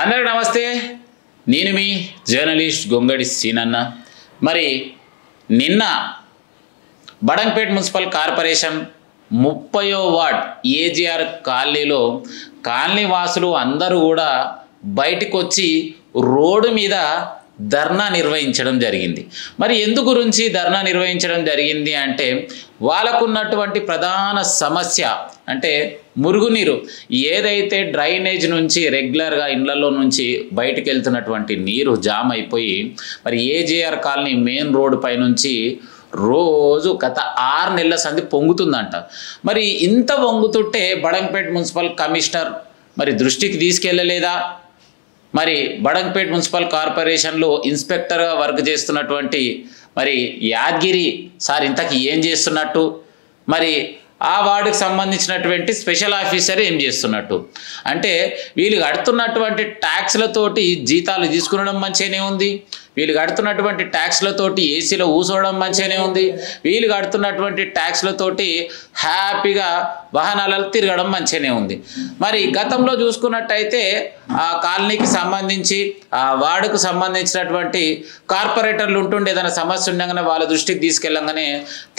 అందరికీ నమస్తే. నేను మీ జర్నలిస్ట్ గొంగడి సీనన్న. మరి నిన్న బడంగపేట్ మున్సిపల్ కార్పొరేషన్ 30వ వార్డ్ ఏజీఆర్ కాలనీలో కాలనీ వాసులు అందరూ కూడా బయటికి వచ్చి రోడ్డు మీద ధర్నా నిర్వహించడం జరిగింది. మరి ఎందు గురించి ధర్నా నిర్వహించడం జరిగింది అంటే వాళ్ళకున్నటువంటి ప్రధాన సమస్య అంటే మురుగునీరు, ఏదైతే డ్రైనేజ్ నుంచి రెగ్యులర్గా ఇళ్లలో నుంచి బయటికి వెళ్తున్నటువంటి నీరు జామ్ అయిపోయి మరి ఏజీఆర్ కాలనీ మెయిన్ రోడ్డు పైనుంచి రోజు గత 6 నెలల సంది పొంగుతుందంట. మరి ఇంత పొంగుతుంటే బడంగపేట్ మున్సిపల్ కమిషనర్ మరి దృష్టికి తీసుకెళ్ళలేదా? మరి బడంగపేట్ మున్సిపల్ కార్పొరేషన్లో ఇన్స్పెక్టర్గా వర్క్ చేస్తున్నటువంటి మరి యాదగిరి సార్ ఇంతకీ ఏం చేస్తున్నట్టు, మరి ఆ వార్డుకి సంబంధించినటువంటి స్పెషల్ ఆఫీసర్ ఏం చేస్తున్నట్టు అంటే వీళ్ళు కడుతున్నటువంటి ట్యాక్స్లతోటి జీతాలు తీసుకునడం మంచిగానే ఉంది, వీళ్ళు కడుతున్నటువంటి ట్యాక్స్లతోటి ఏసీలో ఊసోవడం మంచిగానే ఉంది, వీళ్ళు కడుతున్నటువంటి ట్యాక్స్లతోటి హ్యాపీగా వాహనాలలో తిరగడం మంచిగానే ఉంది. మరి గతంలో చూసుకున్నట్టయితే ఆ కాలనీకి సంబంధించి ఆ వార్డుకు సంబంధించినటువంటి కార్పొరేటర్లు ఉంటుండే ఏదైనా సమస్య ఉండగానే వాళ్ళ దృష్టికి తీసుకెళ్ళంగానే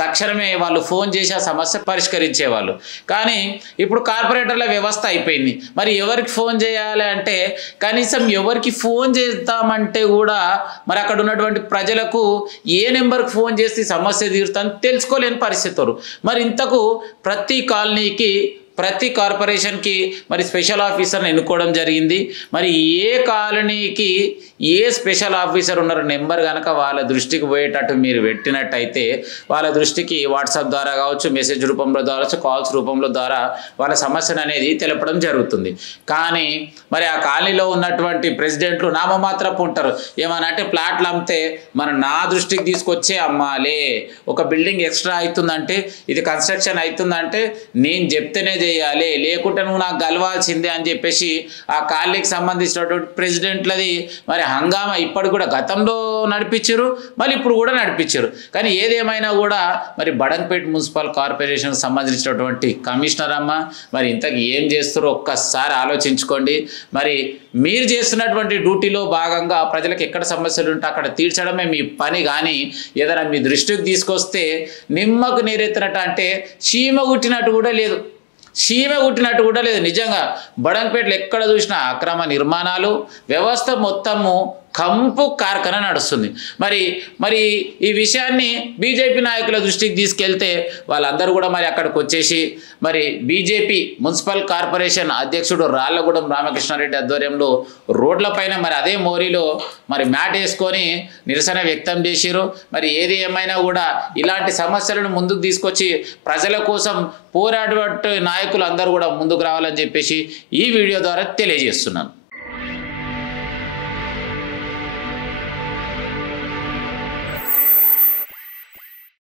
తక్షణమే వాళ్ళు ఫోన్ చేసి ఆ సమస్య పరిష్కరించేవాళ్ళు. కానీ ఇప్పుడు కార్పొరేటర్ల వ్యవస్థ అయిపోయింది. మరి ఎవరికి ఫోన్ చేయాలి అంటే కనీసం ఎవరికి ఫోన్ చేద్దామంటే కూడా మరి అక్కడ ఉన్నటువంటి ప్రజలకు ఏ నెంబర్కి ఫోన్ చేసి సమస్య తీరుతుందని తెలుసుకోలేని పరిస్థితులు. మరి ఇంతకు ప్రతి కాలనీకి ప్రతి కార్పొరేషన్కి మరి స్పెషల్ ఆఫీసర్ని ఎన్నుకోవడం జరిగింది. మరి ఏ కాలనీకి ఏ స్పెషల్ ఆఫీసర్ ఉన్నారో నెంబర్ కనుక వాళ్ళ దృష్టికి పోయేటట్టు మీరు పెట్టినట్టయితే వాళ్ళ దృష్టికి వాట్సాప్ ద్వారా కావచ్చు, మెసేజ్ రూపంలో కావచ్చు, కాల్స్ రూపంలో ద్వారా వాళ్ళ సమస్యను అనేది తెలపడం జరుగుతుంది. కానీ మరి ఆ కాలనీలో ఉన్నటువంటి ప్రెసిడెంట్లు నామమాత్రపు ఉంటారు. ఏమన్నా అంటే ప్లాట్లు అమ్మితే మనం నా దృష్టికి తీసుకొచ్చే అమ్మాలే, ఒక బిల్డింగ్ ఎక్స్ట్రా అవుతుందంటే ఇది కన్స్ట్రక్షన్ అవుతుందంటే నేను చెప్తేనే చేయాలి, లేకుంటే నువ్వు నాకు గెలవాల్సిందే అని చెప్పేసి ఆ కాలనీకి సంబంధించినటువంటి ప్రెసిడెంట్లది మరి హంగామా ఇప్పటికి కూడా గతంలో నడిపించారు, మళ్ళీ ఇప్పుడు కూడా నడిపించారు. కానీ ఏదేమైనా కూడా మరి బడంగపేట్ మున్సిపల్ కార్పొరేషన్కి సంబంధించినటువంటి కమిషనర్ అమ్మ మరి ఇంతకు ఏం చేస్తారో ఒక్కసారి ఆలోచించుకోండి. మరి మీరు చేస్తున్నటువంటి డ్యూటీలో భాగంగా ప్రజలకు ఎక్కడ సమస్యలు ఉంటే అక్కడ తీర్చడమే మీ పని. కానీ ఏదైనా మీ దృష్టికి తీసుకొస్తే నిమ్మకు నీరెత్తినట్టు అంటే చీమ కుట్టినట్టు కూడా లేదు, చీమ కుట్టినట్టు కూడా లేదు. నిజంగా బడంగపేటలో ఎక్కడ చూసినా అక్రమ నిర్మాణాలు, వ్యవస్థ మొత్తము కంపు కార్ఖాన నడుస్తుంది. మరి ఈ విషయాన్ని బీజేపీ నాయకుల దృష్టికి తీసుకెళ్తే వాళ్ళందరూ కూడా మరి అక్కడికి వచ్చేసి మరి బీజేపీ మున్సిపల్ కార్పొరేషన్ అధ్యక్షుడు రాళ్లగూడెం రామకృష్ణారెడ్డి ఆధ్వర్యంలో రోడ్లపైన మరి అదే మోరీలో మరి మ్యాట్ వేసుకొని నిరసన వ్యక్తం చేశారు. మరి ఏది ఏమైనా కూడా ఇలాంటి సమస్యలను ముందుకు తీసుకొచ్చి ప్రజల కోసం పోరాడే నాయకులు అందరూ కూడా ముందుకు రావాలని చెప్పేసి ఈ వీడియో ద్వారా తెలియజేస్తున్నాను.